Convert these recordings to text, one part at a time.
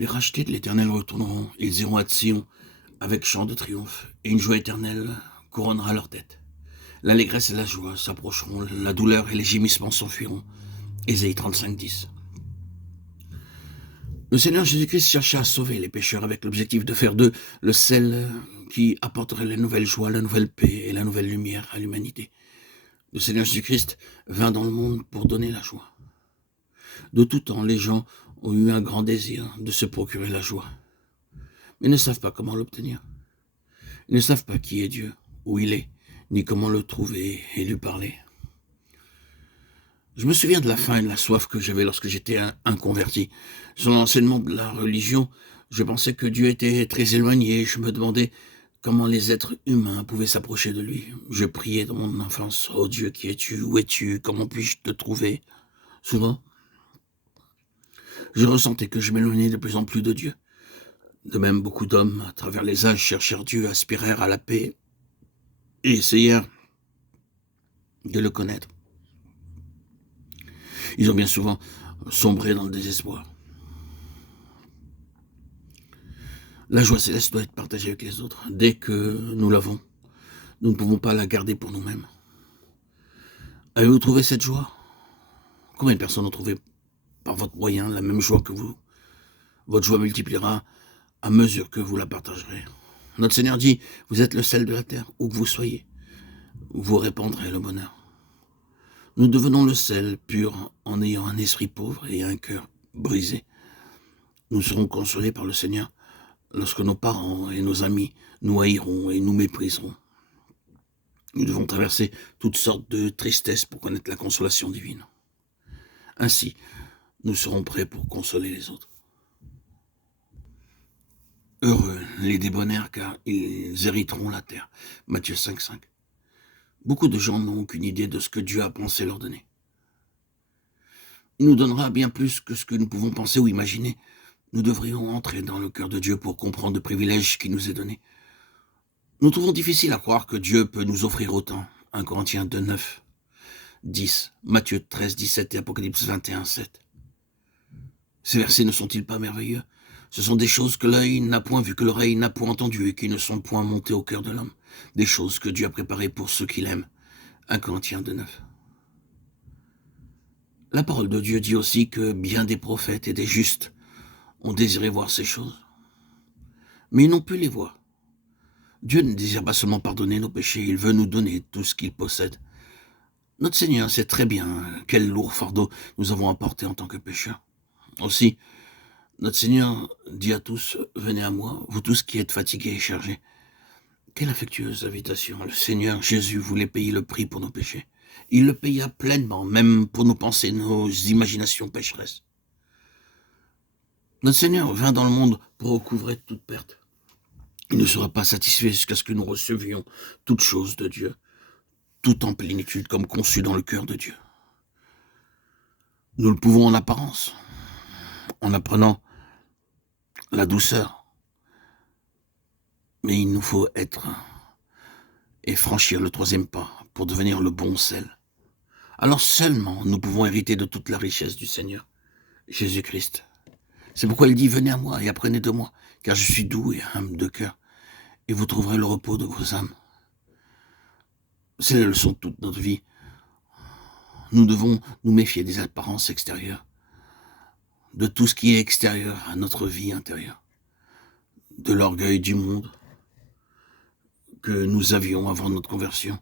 Les rachetés de l'Éternel retourneront, ils iront à Sion avec chant de triomphe, et une joie éternelle couronnera leur tête. L'allégresse et la joie s'approcheront, la douleur et les gémissements s'enfuiront. Ésaïe 35:10. Le Seigneur Jésus-Christ chercha à sauver les pécheurs avec l'objectif de faire d'eux le sel qui apporterait la nouvelle joie, la nouvelle paix et la nouvelle lumière à l'humanité. Le Seigneur Jésus-Christ vint dans le monde pour donner la joie. De tout temps, les gens ont eu un grand désir de se procurer la joie, mais ne savent pas comment l'obtenir. Ils ne savent pas qui est Dieu, où il est, ni comment le trouver et lui parler. Je me souviens de la faim et de la soif que j'avais lorsque j'étais un converti. Sur l'enseignement de la religion, je pensais que Dieu était très éloigné. Je me demandais comment les êtres humains pouvaient s'approcher de lui. Je priais dans mon enfance, « Oh Dieu, qui es-tu? Où es-tu? Comment puis-je te trouver ?» Souvent, je ressentais que je m'éloignais de plus en plus de Dieu. De même, beaucoup d'hommes, à travers les âges, cherchèrent Dieu, aspirèrent à la paix et essayèrent de le connaître. Ils ont bien souvent sombré dans le désespoir. La joie céleste doit être partagée avec les autres. Dès que nous l'avons, nous ne pouvons pas la garder pour nous-mêmes. Avez-vous trouvé cette joie? Combien de personnes ont trouvé par votre moyen la même joie que vous? Votre joie multipliera à mesure que vous la partagerez. Notre Seigneur dit, vous êtes le sel de la terre, où que vous soyez. Vous répandrez le bonheur. Nous devenons le sel pur en ayant un esprit pauvre et un cœur brisé. Nous serons consolés par le Seigneur lorsque nos parents et nos amis nous haïront et nous mépriseront. Nous devons traverser toutes sortes de tristesses pour connaître la consolation divine. Ainsi, nous serons prêts pour consoler les autres. Heureux les débonnaires, car ils hériteront la terre. Matthieu 5:5. Beaucoup de gens n'ont aucune idée de ce que Dieu a pensé leur donner. Il nous donnera bien plus que ce que nous pouvons penser ou imaginer. Nous devrions entrer dans le cœur de Dieu pour comprendre le privilège qui nous est donné. Nous trouvons difficile à croire que Dieu peut nous offrir autant. 1 Corinthiens 2:9, 10, Matthieu 13:17 et Apocalypse 21:7. Ces versets ne sont-ils pas merveilleux? Ce sont des choses que l'œil n'a point vues, que l'oreille n'a point entendues et qui ne sont point montées au cœur de l'homme. Des choses que Dieu a préparées pour ceux qui l'aiment. 1 Corinthiens 2:9. La parole de Dieu dit aussi que bien des prophètes et des justes ont désiré voir ces choses, mais ils n'ont pu les voir. Dieu ne désire pas seulement pardonner nos péchés, il veut nous donner tout ce qu'il possède. Notre Seigneur sait très bien quel lourd fardeau nous avons apporté en tant que pécheurs. Aussi, notre Seigneur dit à tous, venez à moi, vous tous qui êtes fatigués et chargés. Quelle affectueuse invitation. Le Seigneur Jésus voulait payer le prix pour nos péchés. Il le paya pleinement, même pour nos pensées, nos imaginations pécheresses. Notre Seigneur vint dans le monde pour recouvrer toute perte. Il ne sera pas satisfait jusqu'à ce que nous recevions toutes choses de Dieu, tout en plénitude comme conçu dans le cœur de Dieu. Nous le pouvons en apparence, en apprenant la douceur. Mais il nous faut être et franchir le troisième pas pour devenir le bon sel. Alors seulement nous pouvons hériter de toute la richesse du Seigneur, Jésus-Christ. C'est pourquoi il dit, venez à moi et apprenez de moi, car je suis doux et humble de cœur, et vous trouverez le repos de vos âmes. C'est la leçon de toute notre vie. Nous devons nous méfier des apparences extérieures, de tout ce qui est extérieur à notre vie intérieure, de l'orgueil du monde que nous avions avant notre conversion,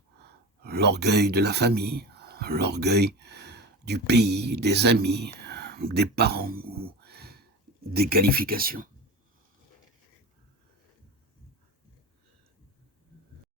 l'orgueil de la famille, l'orgueil du pays, des amis, des parents ou des qualifications.